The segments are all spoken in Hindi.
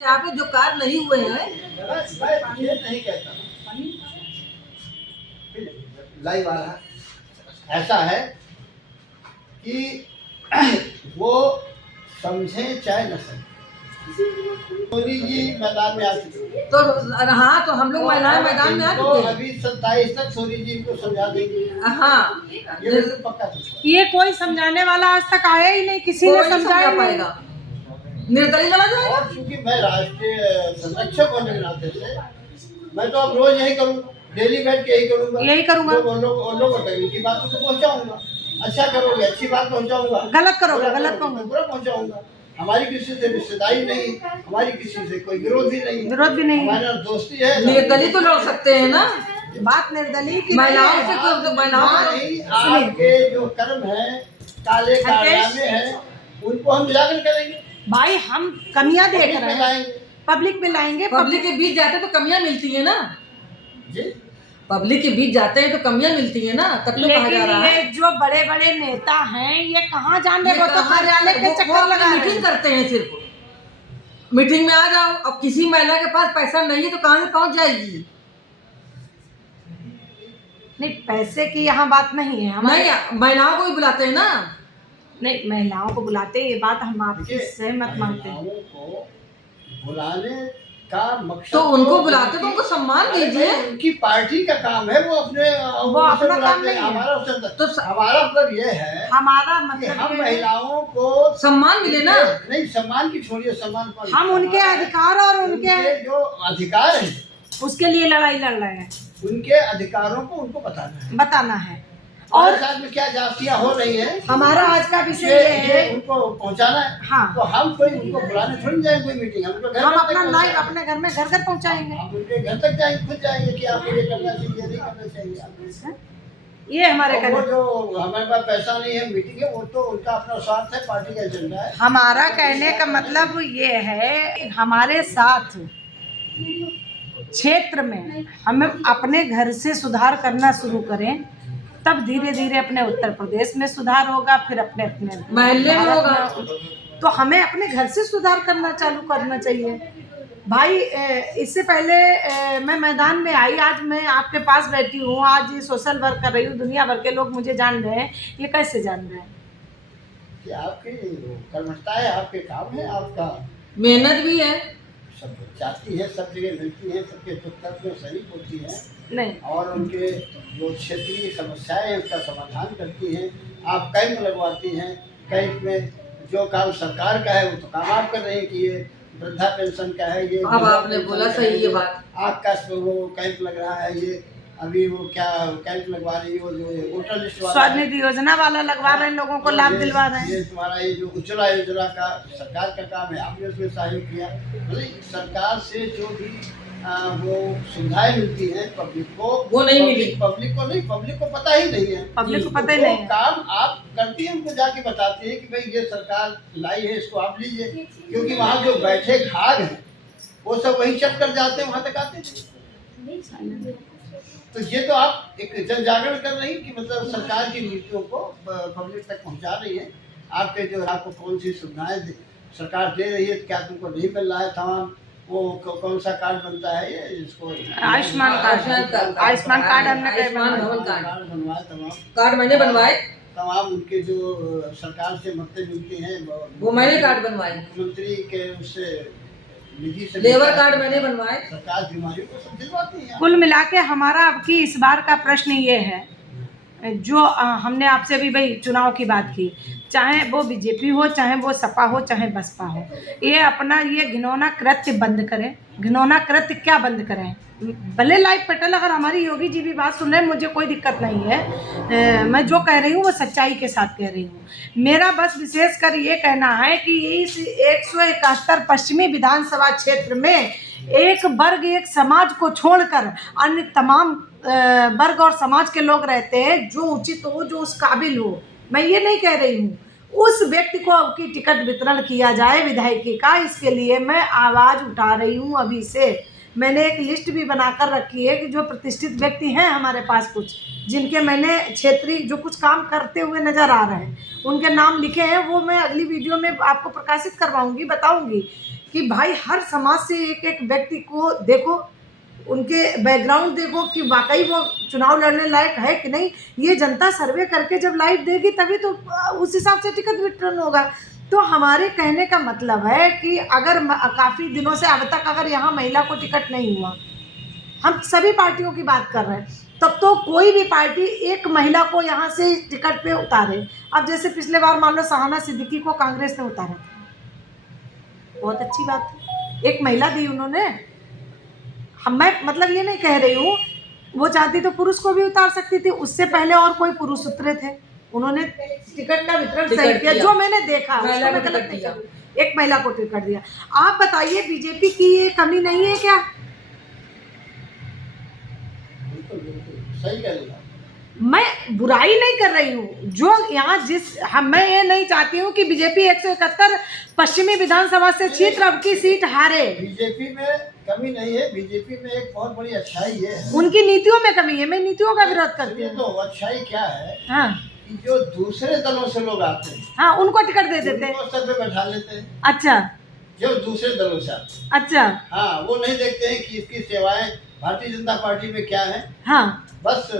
यहाँ पे जो कार्य नहीं हुए हैं, मैं ये नहीं कहता लाइव आ रहा ऐसा है कि वो समझे चाहे न समझे। सोनी जी मैदान में आ चुके तो हाँ, तो हम लोग महिलाएं मैदान में आ चुके हैं। अभी 27 तक सोनी जी को समझा देंगे। हाँ, ये बिल्कुल पक्का ये कोई समझाने वाला आज तक आया ही नहीं, किसी ने समझाया पाएगा, निर्दलीय चला जाएगा। और चूंकि मैं राष्ट्रीय संरक्षक होने के नाते से मैं तो अब रोज यही करूँगा, डेली बैठ के यही करूँगा। उन लोगों को की बात को पहुँचाऊंगा। अच्छा करोगे अच्छी बात पहुँचाऊंगा, गलत करोगे गलत बुरा पहुँचाऊंगा। हमारी किसी से रिश्तेदारी नहीं, हमारी किसी से कोई विरोध भी नहीं, हमारा दोस्ती है। निर्दलीय तो लड़ सकते हैं ना, बात निर्दलीय की महिलाओं से आपके जो कर्म है काले कारनामे हैं उनको हम उजागर करेंगे भाई। हम कमियां देख रहे हैं, पब्लिक में लाएंगे। पब्लिक के बीच जाते तो कमियां मिलती है ना जी, पब्लिक के बीच जाते हैं तो कमियां मिलती है ना, तब तो कहा जा रहा है। ये जो बड़े बड़े नेता हैं ये कहाँ जान रहे, वो तो कार्यालय के चक्कर लगा मीटिंग करते हैं, सिर्फ मीटिंग में आ जाओ। अब किसी महिला के पास पैसा नहीं है तो कहाँ से पहुंच जाएगी? नहीं, पैसे की यहाँ बात नहीं है। नहीं, महिलाओं को भी बुलाते हैं ना। नहीं, महिलाओं को बुलाते, ये बात हम आपकी सहमत मानते हैं। को बुलाने का मकसद तो उनको बुलाते तो उनको सम्मान दीजिए। उनकी पार्टी का काम है, वो अपना काम नहीं है। हमारा मतलब ये है, हमारा कि मतलब हम महिलाओं को सम्मान मिले ना। नहीं, सम्मान की छोड़िए, सम्मान पर हम उनके अधिकार और उनके जो अधिकार है उसके लिए लड़ाई लड़ रहे हैं। उनके अधिकारों को उनको बताना है और साथ में क्या जातियाँ हो रही है, हमारा आज का विषय ये है उनको पहुंचाना है। हाँ, तो हम कोई उनको बुलाने थोड़ी जाएंगे कोई मीटिंग, हम अपना लाइव अपने घर में घर पहुंचाएंगे। हम उनके घर तक जाएंगे, खुद जाएंगे कि आपको ये करना चाहिए, नहीं करना चाहिए। ये हमारे वो जो हमारे पास पैसा नहीं है मीटिंग है, वो तो उनका अपना स्वार्थ है, पार्टी का एजेंडा है। हमारा कहने का मतलब ये है, हमारे साथ क्षेत्र में हम अपने घर से सुधार करना शुरू करें, तब धीरे धीरे अपने उत्तर प्रदेश में सुधार होगा, फिर अपने अपने महल्ले में होगा। तो हमें अपने घर से सुधार करना चालू करना चाहिए भाई। इससे पहले मैं मैदान में आई, आज मैं आपके पास बैठी हूँ, आज ये सोशल वर्क कर रही हूँ, दुनिया भर के लोग मुझे जान रहे हैं। ये कैसे जान रहे हैं? कि आपकी कर्मठता है, आपके काम है, आपका मेहनत भी है, सब चाहती है, सब जगह मिलती है, सबके दुख में शरीक होती है नहीं, और उनके जो क्षेत्रीय समस्याएं हैं उसका समाधान करती हैं। आप कैंप लगवाती हैं, कैंप में जो काम सरकार का है वो तो काम आप कर रहे हैं कि ये वृद्धा पेंशन का है, ये अब आपने बोला सही ये बात। आपका वो कैंप लग रहा है, ये अभी वो क्या कैंप लगवा रही है, जो वोटर लिस्ट वाला स्वास्थ्य योजना वाला लगवा रहे हैं, लोगों को लाभ दिलवा रहे हैं। ये तुम्हारा ये जो उज्ज्वला योजना का सरकार का काम है, आपने उसमें सहयोग किया। मतलब सरकार से जो भी वो सुविधाएं मिलती हैं पब्लिक को, वो नहीं मिली। पब्लिक को पता ही नहीं है। पब्लिक को पता ही नहीं है। काम आप करती हैं, उनको जाके बताती है कि भाई ये सरकार लाई है, इसको आप लीजिए, क्योंकि वहाँ जो बैठे घाग हैं वो सब वही चट कर जाते हैं, वहाँ तक आते हैं। तो ये तो आप एक जन जागरण कर रही हैं कि मतलब सरकार की नीतियों को पब्लिक तक पहुँचा रही है। आपके जो आपको कौन सी सुविधाएं सरकार दे रही है, क्या तुमको नहीं मिल रहा है, तमाम वो कौन सा कार्ड बनता है, ये इसको आयुष्मान कार्ड हमने बनवाए, तमाम कार्ड मैंने बनवाए, तमाम उनके जो सरकार से मदद मिलती हैं वो मैंने कार्ड बनवाए, मुख्यमंत्री के उससे निधि से लेबर कार्ड मैंने बनवाए, सरकार बीमारियों को सब दिलवाती है। कुल मिला के हमारा अब की इस बार का प्रश्न ये है, जो हमने आपसे भी भाई चुनाव की बात की, चाहे वो बीजेपी हो, चाहे वो सपा हो, चाहे बसपा हो, ये अपना ये घिनौना कृत्य बंद करें। घिनौना कृत्य क्या बंद करें? भले लाइव पटेल अगर हमारी योगी जी भी बात सुन रहे हैं, मुझे कोई दिक्कत नहीं है। मैं जो कह रही हूँ वो सच्चाई के साथ कह रही हूँ। मेरा बस विशेषकर ये कहना है कि इस 171 पश्चिमी विधानसभा क्षेत्र में एक वर्ग, एक समाज को छोड़कर अन्य तमाम वर्ग और समाज के लोग रहते हैं, जो उचित हो, जो उस काबिल हो। मैं ये नहीं कह रही हूँ, उस व्यक्ति को अब की टिकट वितरण किया जाए विधायकी का, इसके लिए मैं आवाज़ उठा रही हूँ अभी से। मैंने एक लिस्ट भी बनाकर रखी है कि जो प्रतिष्ठित व्यक्ति हैं हमारे पास कुछ, जिनके मैंने क्षेत्रीय जो कुछ काम करते हुए नज़र आ रहे हैं, उनके नाम लिखे हैं, वो मैं अगली वीडियो में आपको प्रकाशित करवाऊँगी, बताऊँगी कि भाई हर समाज से एक एक व्यक्ति को देखो, उनके बैकग्राउंड देखो कि वाकई वो चुनाव लड़ने लायक है कि नहीं। ये जनता सर्वे करके जब लाइव देगी तभी तो उस हिसाब से टिकट वितरण होगा। तो हमारे कहने का मतलब है कि अगर काफ़ी दिनों से अब तक अगर यहाँ महिला को टिकट नहीं हुआ, हम सभी पार्टियों की बात कर रहे हैं, तब तो कोई भी पार्टी एक महिला को यहाँ से टिकट पे उतारे। अब जैसे पिछले बार मान लो सहाना सिद्दीकी को कांग्रेस ने उतारा था, बहुत अच्छी बात है, एक महिला दी उन्होंने। मैं मतलब ये नहीं कह रही हूँ, वो चाहती तो पुरुष को भी उतार सकती थी, उससे पहले और कोई पुरुष उतरे थे, उन्होंने टिकट का वितरण सही किया, जो मैंने देखा महिला को गलत टिकट नहीं दिया। करूँ। एक महिला को टिकट दिया। आप बताइए बीजेपी की ये कमी नहीं है क्या? बिल्कुल बिल्कुल सही कह रही हैं। मैं बुराई नहीं कर रही हूँ, जो यहाँ मैं ये नहीं चाहती हूँ कि बीजेपी 171 पश्चिमी विधानसभा से क्षेत्र अब की सीट हारे। बीजेपी में कमी नहीं है, बीजेपी में एक बहुत बड़ी अच्छाई ये है, उनकी नीतियों में कमी है, मैं नीतियों का विरोध करती ये हूँ। तो अच्छाई क्या है हाँ कि जो दूसरे दलों से लोग आते हैं हाँ, उनको टिकट दे देते हैं। उनको सर पे बैठा लेते हैं, अच्छा जो दूसरे दलों से आते हैं। अच्छा। हाँ, वो नहीं देखते हैं कि इसकी सेवाएं भारतीय जनता पार्टी में क्या है, हाँ, बस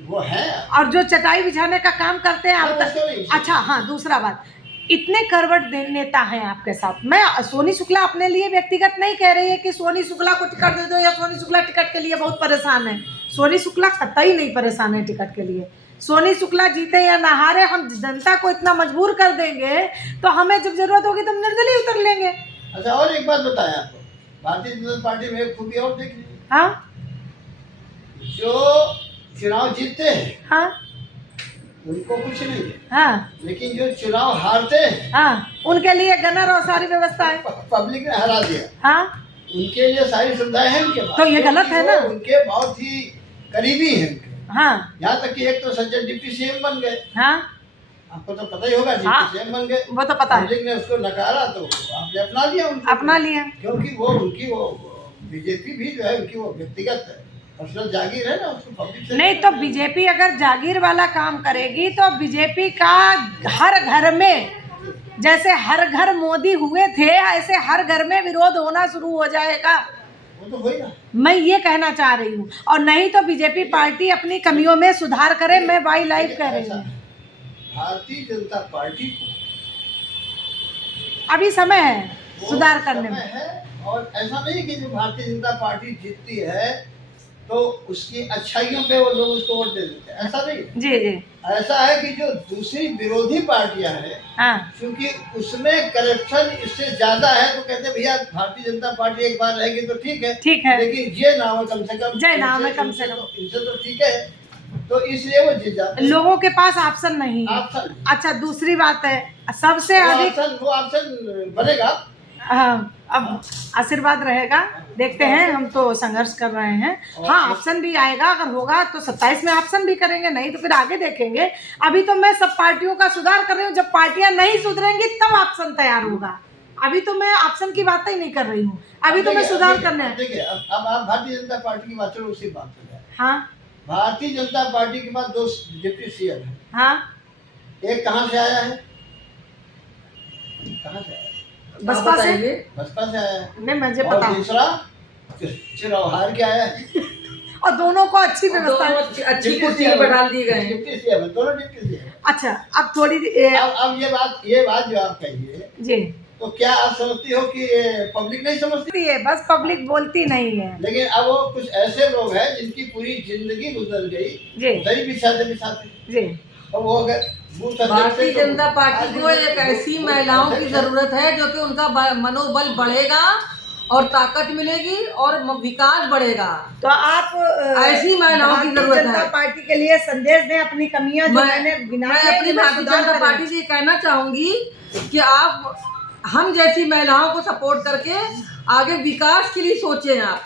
वो है। और जो चटाई बिछाने का काम करते हैं अब तक। उसको नहीं। अच्छा हाँ, दूसरा बात, इतने करवट नेता हैं आपके साथ। मैं सोनी शुक्ला अपने लिए व्यक्तिगत नहीं कह रही है कि सोनी शुक्ला को टिकट दे दो या सोनी शुक्ला टिकट के लिए बहुत परेशान है। सोनी शुक्ला कतई नहीं परेशान है टिकट के लिए। सोनी शुक्ला जीते या ना हारे, हम जनता को इतना मजबूर कर देंगे तो हमें जब जरूरत होगी तब निर्दलीय उतर लेंगे। अच्छा, और एक बात बताएं आपको, भारतीय जनता पार्टी में एक खूबी और देख लीजिए, हाँ जो चुनाव जीतते हैं हाँ उनको कुछ नहीं है, हाँ लेकिन जो चुनाव हारते हैं हाँ, उनके लिए गनर और सारी व्यवस्था है। पब्लिक ने हरा दिया, हाँ, उनके लिए सारी सुविधाएं हैं उनके पास। तो ये गलत है ना? वो उनके बहुत ही करीबी हैं उनके। हाँ यहाँ तक कि एक तो सज्जन डिप्टी सीएम बन गए, हाँ, आपको तो पता ही होगा, हाँ। डिप्टी सीएम बन गए। वो तो पता है, पब्लिक ने उसको नकारा तो आपने अपना लिया उनको, अपना लिया। क्योंकि वो उनकी वो बीजेपी भी जो है उनकी वो व्यक्तिगत पर्सनल जागीर है ना, उसको पब्लिक से नहीं तो बीजेपी अगर जागीर वाला काम करेगी तो बीजेपी का हर घर में, जैसे हर घर मोदी हुए थे, ऐसे हर घर में विरोध होना शुरू हो जाएगा। वो तो होगा। मैं ये कहना चाह रही हूँ, और नहीं तो बीजेपी पार्टी अपनी कमियों में सुधार करे। मैं बाई लाइव कह रही हूँ, भारतीय जनता पार्टी को अभी समय है वो सुधार करने समय में। है, और ऐसा नहीं कि जो भारतीय जनता पार्टी जीतती है तो उसकी अच्छाइयों पे वो लोग उसको वोट दे देते हैं, ऐसा नहीं है। जी जी, ऐसा है कि जो दूसरी विरोधी पार्टियां हैं, हाँ क्योंकि उसमें करप्शन इससे ज्यादा है, तो कहते हैं भैया भारतीय जनता पार्टी एक बार रहेगी तो ठीक है, लेकिन ये नाम है कम से कम, जय नाम है कम से कम, इनसे तो ठीक है, तो इसलिए वो जीत जाते हैं। लोगों के पास ऑप्शन नहीं है। ऑप्शन, अच्छा दूसरी बात है, सबसे अधिक वो ऑप्शन बनेगा। हाँ, अब आशीर्वाद रहेगा, देखते हैं, हम तो संघर्ष कर रहे हैं। हाँ, ऑप्शन भी आएगा, अगर होगा तो 27 में ऑप्शन भी करेंगे, नहीं तो फिर आगे देखेंगे। अभी तो मैं सब पार्टियों का सुधार कर रही हूँ, जब पार्टियां नहीं सुधरेंगी तब ऑप्शन तैयार होगा। अभी तो मैं ऑप्शन की बात ही नहीं कर रही हूँ, अभी तो मैं सुधार करने हैं। देखिए, अब आप भारतीय जनता पार्टी की बात करो, उसी बात हो जाए। हाँ भारतीय जनता पार्टी के पास 2 डिप्टी सीएम है, हाँ, एक कहाँ से आया है, कहाँ से आया है? बसपा से, बसपा से आया है, नहीं मुझे और पता है। दूसरा चुनाव हार के आया है, और दोनों को अच्छी व्यवस्था है। अच्छी कुर्सियों पर डाल दिए गए हैं। डिप्टी सीएम है, दोनों डिप्टी सीएम। अच्छा, अब थोड़ी अब ये बात जो आप कहिए, जी, तो क्या आप समझती हो कि पब्लिक नहीं समझती? है बस पब्लिक बोलती नहीं है। लेकिन अब वो कुछ ऐसे लोग हैं जिनकी पूरी जिंदगी गुजर गई जी दही बिछाते बिछाते, जी, और वो अगर भारतीय जनता पार्टी को एक ऐसी महिलाओं की जरूरत है जो कि उनका मनोबल बढ़ेगा और ताकत मिलेगी और विकास बढ़ेगा। तो आप ऐसी महिलाओं की जरूरत है। जनता पार्टी के लिए संदेश दें अपनी कमियां जो मैंने गिनाई मैं है, अपनी इनमें भारतीय सुधार जनता करें। पार्टी से कहना चाहूंगी कि आप हम जैसी महिलाओं को सपोर्ट करके आगे विकास के लिए सोचें। आप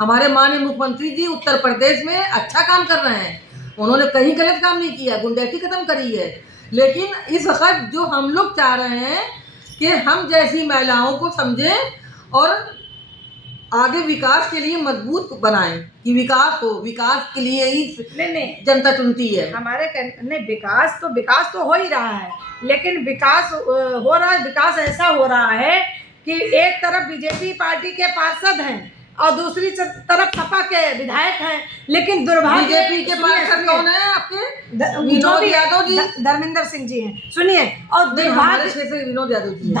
हमारे माननीय मुख्यमंत्री जी उत्तर प्रदेश में अच्छा काम कर रहे हैं, उन्होंने कहीं गलत काम नहीं किया, गुंडैती खत्म करी है। लेकिन इस वक्त जो हम लोग चाह रहे हैं कि हम जैसी महिलाओं को समझें और आगे विकास के लिए मजबूत बनाएं कि विकास हो, विकास के लिए ही नहीं जनता चुनती है। हमारे नहीं, विकास तो हो ही रहा है, लेकिन विकास हो रहा है, विकास ऐसा हो रहा है कि एक तरफ बीजेपी पार्टी के पार्षद हैं और दूसरी तरफ सपा के विधायक हैं, लेकिन दुर्भाग्य बीजेपी के पार्षद कौन है आपके? जो विनोद भी यादव जी। धर्मेंद्र सिंह जी हैं, सुनिए। और हमारे दुर्भाग्य क्षेत्र से विनोद यादव जी हैं।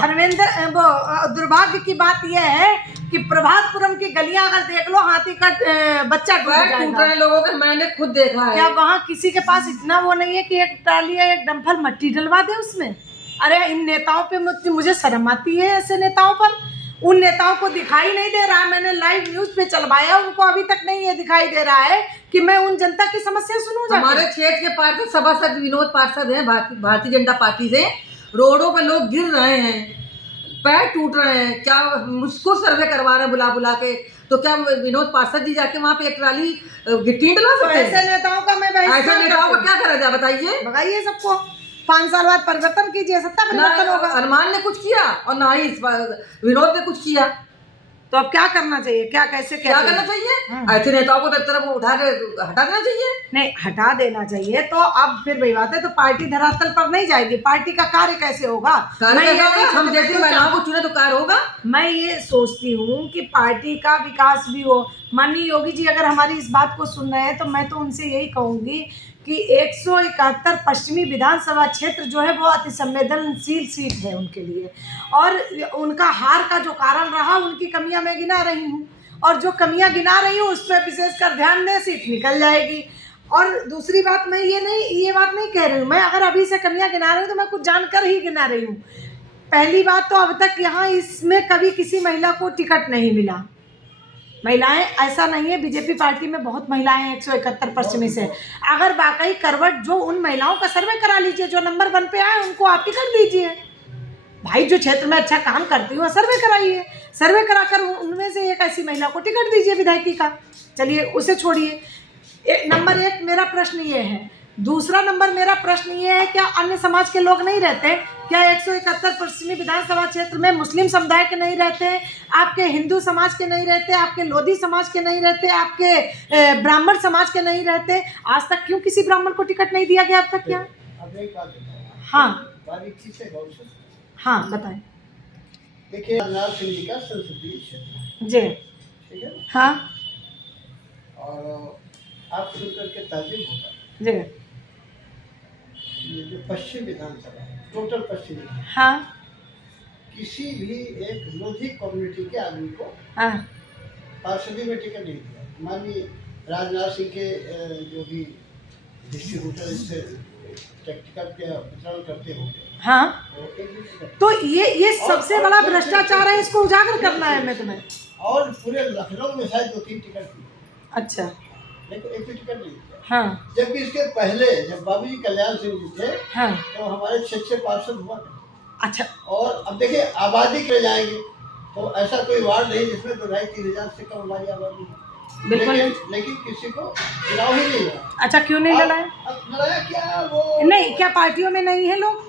दुर्भाग्य की बात यह है कि प्रभातपुरम की गलियां अगर देख लो, हाथी का बच्चा टूट पैर टूट रहे जाएगा। हैं लोगों के, मैंने खुद देखा है। क्या वहाँ किसी के पास इतना वो नहीं है कि एक ट्राली या एक डंफल मट्टी डलवा दे उसमें? अरे इन नेताओं पे मुझे शर्म आती है, ऐसे नेताओं पर। उन नेताओं को दिखाई नहीं दे रहा है, मैंने लाइव न्यूज पे चलवाया, उनको अभी तक नहीं ये दिखाई दे रहा है कि मैं उन जनता की समस्या सुनूं जाके। हमारे क्षेत्र के पार्षद सभासद विनोद पार्षद हैं, भारतीय जनता पार्टी से। रोडों पे लोग गिर रहे हैं, पैर टूट रहे हैं, क्या मुझको सर्वे करवा रहे हैं बुला बुला के? तो क्या विनोद पार्षद जी जाके वहाँ पे एक ट्राली गिट्टी डलवा तो सकते हैं? ऐसे नेताओं का मैं ऐसे नेताओं का क्या करा जाए बताइए? भगाइए सबको, 5 साल बाद परिवर्तन कीजिए, सत्ता ना परिवर्तन होगा। हनुमान ने कुछ किया और ना ही विनोद ने कुछ किया। तो अब क्या करना चाहिए, क्या कैसे क्या करना चाहिए? ऐसे नेताओं को तो एक तरफ उठा के हटा देना चाहिए। नहीं, हटा देना चाहिए। तो अब फिर वही बात है, तो पार्टी धरातल पर नहीं जाएगी, पार्टी का कार्य कैसे होगा? कार्य मैं ये कैसे होगा? नहीं हम जैसी महिलाओं को चुने तो कार्य होगा। मैं ये सोचती हूँ कि पार्टी का विकास भी हो। माननीय योगी जी अगर हमारी इस बात को सुन रहे हैं तो मैं तो उनसे यही कहूँगी कि 171 पश्चिमी विधानसभा क्षेत्र जो है वो अति संवेदनशील सीट है उनके लिए, और उनका हार का जो कारण रहा उनकी कमियां मैं गिना रही हूँ, और जो कमियां गिना रही हूँ उस पर विशेषकर ध्यान दें, सीट निकल जाएगी। और दूसरी बात, मैं ये बात नहीं कह रही हूँ, मैं अगर अभी से कमियां गिना रही हूँ तो मैं कुछ जानकर ही गिना रही हूँ। पहली बात तो अब तक यहाँ इसमें कभी किसी महिला को टिकट नहीं मिला। महिलाएं, ऐसा नहीं है, बीजेपी पार्टी में बहुत महिलाएं हैं 171 पश्चिमी से। अगर वाकई करवट, जो उन महिलाओं का सर्वे करा लीजिए जो नंबर 1 पे आए, उनको आप टिकट दीजिए। भाई जो क्षेत्र में अच्छा काम करती हो सर्वे कराइए, सर्वे कराकर उनमें से एक ऐसी महिला को टिकट दीजिए विधायकी का। चलिए उसे छोड़िए। नंबर 1 मेरा प्रश्न ये है। दूसरा नंबर मेरा प्रश्न ये है, क्या अन्य समाज के लोग नहीं रहते? क्या 171 पश्चिमी विधानसभा क्षेत्र में मुस्लिम समुदाय के नहीं रहते, आपके हिंदू समाज के नहीं रहते, आपके लोधी समाज के नहीं रहते, आपके ब्राह्मण समाज के नहीं रहते? आज तक क्यों किसी ब्राह्मण को टिकट नहीं दिया गया अब तक? क्या? हाँ हाँ बताएं। देखिए, राजनाथ सिंह जी का संसदीय क्षेत्र, जी ठीक है, हाँ और आप सुन करके ताजुब होगा, जी ये जो पश्चिम विधानसभा है, टोटल पश्चिम विधानसभा, हाँ किसी भी एक लोधी कम्युनिटी के आदमी को हाँ पार्षदी में टिकट नहीं दिया। माननीय राजनाथ सिंह के जो भी डिस्ट्रीब्यूटर इससे टिकट के वितरण करते होंगे, हाँ। वो एक भी टिकट, तो ये सबसे बड़ा भ्रष्टाचार है, इसको उजागर करना है मैं तुम्हें। और पूरे लखनऊ में शायद 2-3 टिकट थी, अच्छा लेकिन एक भी टिकट नहीं दिया। हाँ जबकि इसके पहले जब बाबूजी कल्याण सिंह जी थे हाँ तो हमारे 6 पार्षद हुआ था। अच्छा और अब देखिए, आबादी के जाएंगे तो ऐसा कोई वार्ड नहीं जिसमें 2-2-3 हजार से कम हमारी आबादी है। बिल्कुल। लेकिन किसी को चुनाव ही नहीं हुआ। अच्छा, क्यों नहीं लड़ाया? अब लड़ाया क्या वो? नहीं, क्या पार्टियों में नहीं है लोग?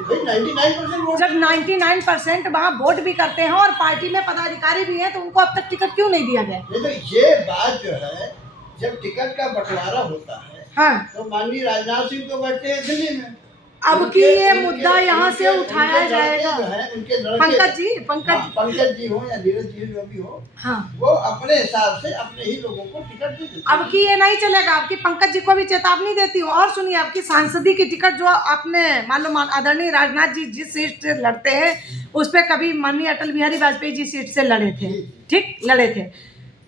99% वोट। जब 99% वहाँ वोट भी करते हैं और पार्टी में पदाधिकारी भी हैं तो उनको अब तक टिकट क्यों नहीं दिया गया? नहीं तो ये बात जो है, जब टिकट का बंटवारा होता है हाँ, तो माननीय राजनाथ सिंह तो बैठते हैं दिल्ली में। अब की ये मुद्दा यहाँ से उठाया उनके जाएगा। जो है, उनके लड़के, पंकज जी हो या नीरज जी जो भी हो, हाँ, वो अपने हिसाब से अपने ही लोगों को टिकट दे देते हैं। अब की ये नहीं चलेगा। अब की पंकज जी को भी चेतावनी देती हूँ। और सुनिए, आपकी सांसदी की टिकट जो आपने मालूम आदरणीय राजनाथ जी जिस सीट से लड़ते हैं उस पर कभी माननीय अटल बिहारी वाजपेयी जी सीट से लड़े थे, ठीक लड़े थे।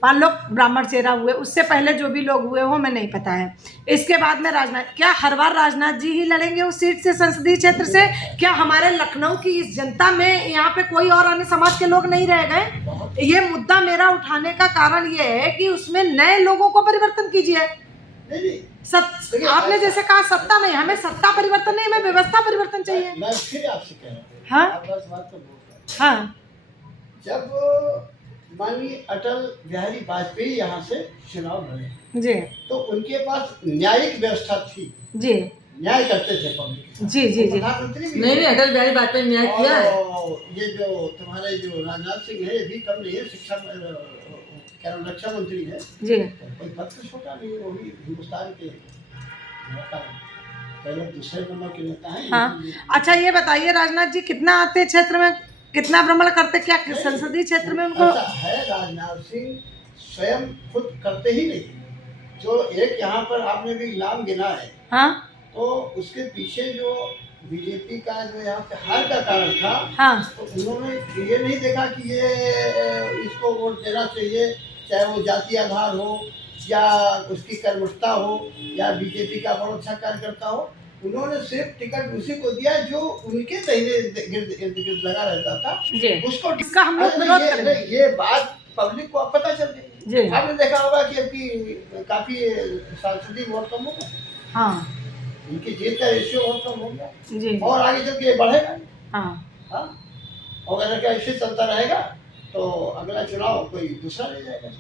5 लोग ब्राह्मण चेहरा हुए, उससे पहले जो भी लोग हुए वो मैं नहीं पता है। इसके बाद में राजनाथ, क्या हर बार राजनाथ जी ही लड़ेंगे उस सीट से, संसदीय क्षेत्र से? क्या हमारे लखनऊ की इस जनता में यहाँ पे कोई और अन्य समाज के लोग नहीं रह गए? ये मुद्दा मेरा उठाने का कारण ये है कि उसमें नए लोगों को परिवर्तन कीजिए। आपने जैसे कहा सत्ता नहीं, हमें सत्ता परिवर्तन नहीं, हमें व्यवस्था परिवर्तन चाहिए। मैं फिर आपसे कह रहा हूँ, हाँ? आप बस बात को बोल रहे हैं। हाँ, जब माननीय अटल बिहारी वाजपेयी यहाँ से चुनाव लड़े जी तो उनके पास न्यायिक व्यवस्था थी, जी न्याय करते थे पब्लिक। जी जी जी प्रधानमंत्री भी नहीं, अटल बिहारी वाजपेयी ने न्याय किया है। और ये जो तुम्हारे जो राजनाथ सिंह है, ये भी कम नहीं है, शिक्षा क्या नाम, रक्षा मंत्री है जी। कोई पद तो छोटा नहीं है, वो भी हिंदुस्तान के पहले दूसरे नंबर के नेता हैं। हाँ, अच्छा ये बताइए राजनाथ जी कितना आते हैं क्षेत्र में? कितना भ्रमण करते, क्या संसदीय क्षेत्र में उनको? ऐसा है, राजनाथ सिंह स्वयं खुद करते ही नहीं। जो एक यहाँ पर आपने भी नाम गिना है, हाँ तो उसके पीछे जो बीजेपी का जो यहाँ पे हार का कारण था, हाँ तो उन्होंने ये नहीं देखा कि ये इसको वोट देना चाहिए, चाहे वो जाति आधार हो या उसकी कर्मठता हो या बीजेपी का बहुत अच्छा कार्यकर्ता हो। उन्होंने सिर्फ टिकट उसी को दिया जो उनके दाहिने इर्द गिर्द लगा रहता था, जी, उसको इसका हम लोग विरोध करेंगे। ये बात पब्लिक को अब पता चल जी। गई। आपने देखा होगा कि अबकी काफी सांसदीय वोट कम हो गया, हाँ उनकी जीत का रेशियो बहुत कम हो गया, जी और आगे चल के ये बढ़ेगा। हाँ हाँ, और अगर ऐसे चलता रहेगा तो अगला चुनाव कोई दूसरा ले जाएगा,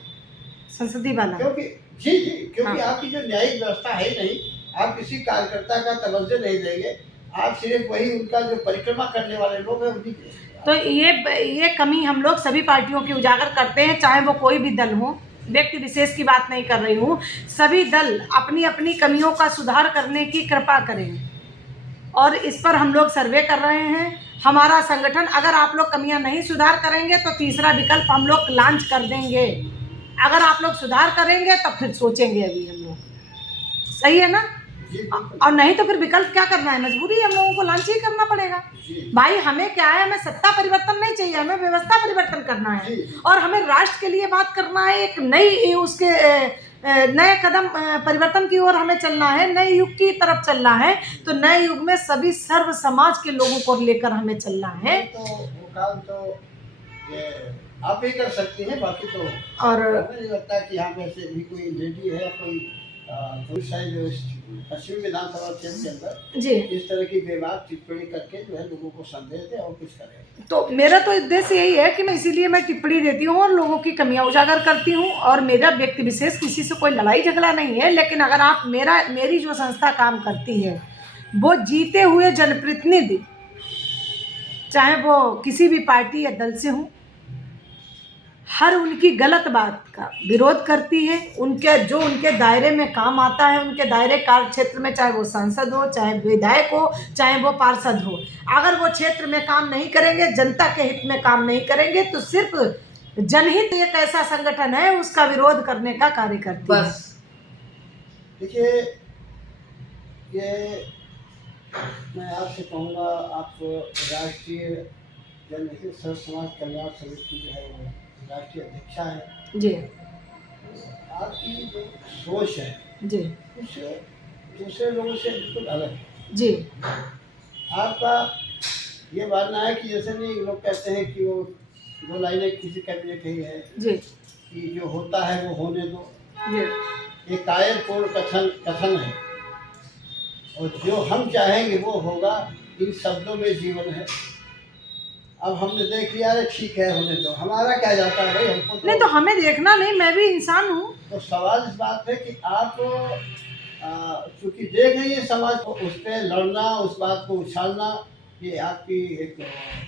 संसदीय वाला। क्योंकि जी जी, क्योंकि हाँ। आपकी जो न्यायिक व्यवस्था है ही नहीं, आप किसी कार्यकर्ता का तवज्जो नहीं देंगे, आप सिर्फ वही उनका जो परिक्रमा करने वाले लोग हैं उन्हीं के। तो ये कमी हम लोग सभी पार्टियों की उजागर करते हैं, चाहे वो कोई भी दल हो, व्यक्ति विशेष की बात नहीं कर रही हूँ। सभी दल अपनी अपनी कमियों का सुधार करने की कृपा करें और इस पर हम लोग सर्वे कर रहे हैं। हमारा संगठन, अगर आप लोग कमियां नहीं सुधार करेंगे तो तीसरा विकल्प हम लोग लॉन्च कर देंगे। अगर आप लोग सुधार करेंगे तब फिर सोचेंगे अभी हम लोग, सही है ना? जी, बिल्कुल। और नहीं तो फिर विकल्प क्या करना है, मजबूरी हम लोगों को लॉन्च ही करना पड़ेगा। जी। भाई हमें क्या है, हमें सत्ता परिवर्तन नहीं चाहिए, हमें व्यवस्था परिवर्तन करना है जी। और हमें राष्ट्र के लिए बात करना है। एक नई उसके नए कदम परिवर्तन की ओर हमें चलना है, नए युग की तरफ चलना है। तो नए युग में सभी सर्व समाज के लोगों को लेकर हमें चलना है। तो वो काम तो ये आप ही कर सकती हैं, बाकी तो और मुझे नहीं लगता कि यहाँ पे ऐसे भी कोई लेडी है, कोई पुरुष है जो इस पश्चिमी विधानसभा क्षेत्र के अंदर जी, इस तरह की बेबाक टिप्पणी करके जो है लोगों को संदेश दे और कुछ करे। तो मेरा तो उद्देश्य यही है कि मैं इसीलिए मैं टिप्पणी देती हूँ और लोगों की कमियां उजागर करती हूँ। और मेरा व्यक्ति विशेष किसी से कोई लड़ाई झगड़ा नहीं है, लेकिन अगर आप मेरी जो संस्था काम करती है वो जीते हुए जनप्रतिनिधि, चाहे वो किसी भी पार्टी या दल से हों, हर उनकी गलत बात का विरोध करती है। उनके दायरे में काम आता है, उनके दायरे कार्य क्षेत्र में, चाहे वो सांसद हो, चाहे विधायक हो, चाहे वो पार्षद हो, अगर वो क्षेत्र में काम नहीं करेंगे, जनता के हित में काम नहीं करेंगे, तो सिर्फ जनहित एक ऐसा संगठन है उसका विरोध करने का कार्य करती है। बस देखिए, ये मैं आपसे कहूँगा, आप राष्ट्रीय जनहित सर्व समाज कल्याण समिति जो है वो राष्ट्रीय अध्यक्षा है जी आपकी जो सोच है जी कुछ दूसरे लोगों से बिल्कुल अलग है। जी आपका ये मानना है कि जैसे नहीं लोग कहते हैं कि वो दो लाइनें किसी कवि ने कही है जी कि जो होता है वो होने दो, जी ये कायरपूर्ण कथन है और जो हम चाहेंगे वो होगा, इन शब्दों में जीवन है। अब हमने देख लिया है, ठीक है होने दो, हमारा क्या जाता है भाई, हमको नहीं तो हमें देखना नहीं, मैं भी इंसान हूँ। तो सवाल इस बात है कि आप चूंकि देख रही है समाज को, उस पर लड़ना, उस बात को उछालना, ये आपकी एक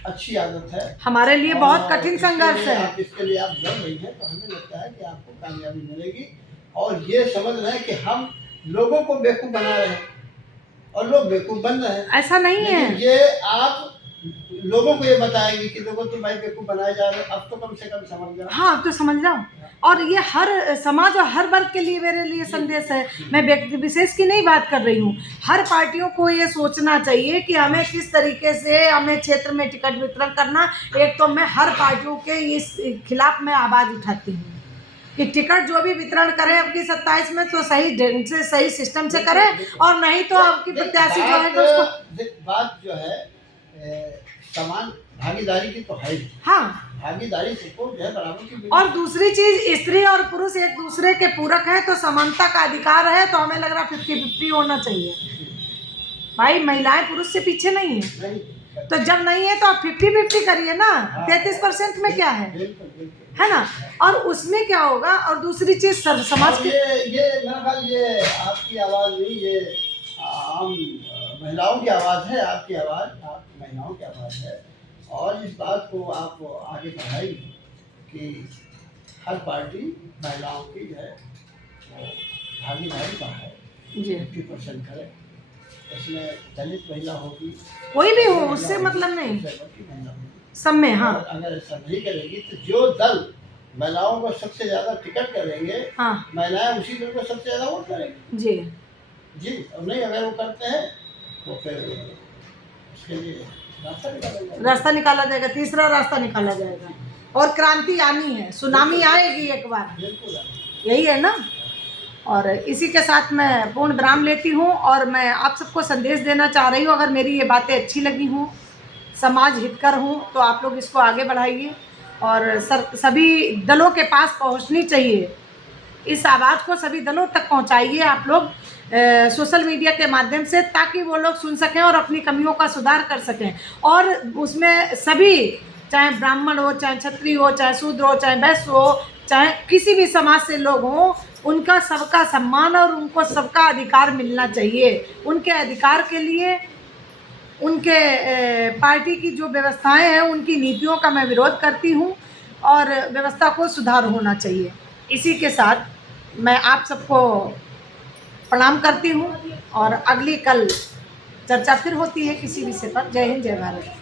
अच्छी आदत है। हमारे लिए बहुत और कठिन इसके संघर्ष लिए है। आप इसके लिए आप लड़ रही हैं, तो हमें लगता है कि आपको कामयाबी मिलेगी। और ये समझ रहे हैं कि हम लोगों को बेवकूफ़ बना रहे हैं और लोग बेवकूफ़ बन रहे हैं। ऐसा नहीं है। लेकिन ये आप लोगों को ये बताएंगे कि देखो तुम भाई बेवकूफ़ बनाए जा रहे हो, अब तो कम से कम समझ जाओ। हाँ तो समझ जाओ। और ये हर समाज और हर वर्ग के लिए मेरे लिए संदेश है। मैं व्यक्ति विशेष की नहीं बात कर रही हूँ। हर पार्टियों को ये सोचना चाहिए कि हमें किस तरीके से हमें क्षेत्र में टिकट वितरण करना। एक तो मैं हर पार्टियों के इस खिलाफ मैं आवाज़ उठाती हूँ कि टिकट जो भी वितरण करें आपकी 27 में तो सही ढंग से, सही सिस्टम से करें, और नहीं तो आपकी प्रत्याशी जो है तो उसको बात जो है समान भागीदारी की तो है। हाँ, भागीदारी सबको जो है बराबर की। और दूसरी चीज, स्त्री और पुरुष एक दूसरे के पूरक हैं तो समानता का अधिकार है। तो हमें लग रहा 50-50 होना चाहिए। भाई महिलाएं पुरुष से पीछे नहीं है, नहीं, तो जब नहीं है तो आप 50-50 करिए ना। 33% में क्या है, बिल्कुल बिल्कुल है ना? और उसमें क्या होगा। और दूसरी चीज सर्व समाज और के, ये मेरा ख्याल ये आपकी आवाज़ नहीं, ये आम महिलाओं की आवाज़ है। आपकी आवाज़ आप महिलाओं की आवाज़ है और इस बात को आप आगे बढ़ाएंगे कि हर पार्टी महिलाओं की जो है वो भागीदारी बढ़ाए, जी 50% करे। उसमें दलित महिला होगी, कोई भी हो, उससे मतलब नहीं। की महिला होगी, सब में, हाँ और अगर ऐसा नहीं करेगी तो जो दल महिलाओं को सबसे ज्यादा टिकट करेंगे, हाँ महिलाएं उसी दल को सबसे ज्यादा वोट करेंगी जी। जी। और नहीं अगर वो करते हैं तो फिर उसके लिए रास्ता निकाला जाएगा, तीसरा रास्ता निकाला जाएगा और क्रांति आनी है, सुनामी आएगी एक बार, बिल्कुल। यही है ना। और इसी के साथ मैं पूर्ण विराम लेती हूँ और मैं आप सबको संदेश देना चाह रही हूँ, अगर मेरी ये बातें अच्छी लगी हों, समाज हितकर हों, तो आप लोग इसको आगे बढ़ाइए और सभी दलों के पास पहुँचनी चाहिए। इस आवाज़ को सभी दलों तक पहुँचाइए आप लोग सोशल मीडिया के माध्यम से, ताकि वो लोग सुन सकें और अपनी कमियों का सुधार कर सकें। और उसमें सभी, चाहे ब्राह्मण हो, चाहे क्षत्रिय हो, चाहे शूद्र हो, चाहे वैश्य हो, चाहे किसी भी समाज से लोग हों, उनका सबका सम्मान और उनको सबका अधिकार मिलना चाहिए। उनके अधिकार के लिए उनके पार्टी की जो व्यवस्थाएं हैं, उनकी नीतियों का मैं विरोध करती हूँ और व्यवस्था को सुधार होना चाहिए। इसी के साथ मैं आप सबको प्रणाम करती हूँ और अगली कल चर्चा फिर होती है किसी विषय पर। जय हिंद, जय भारत।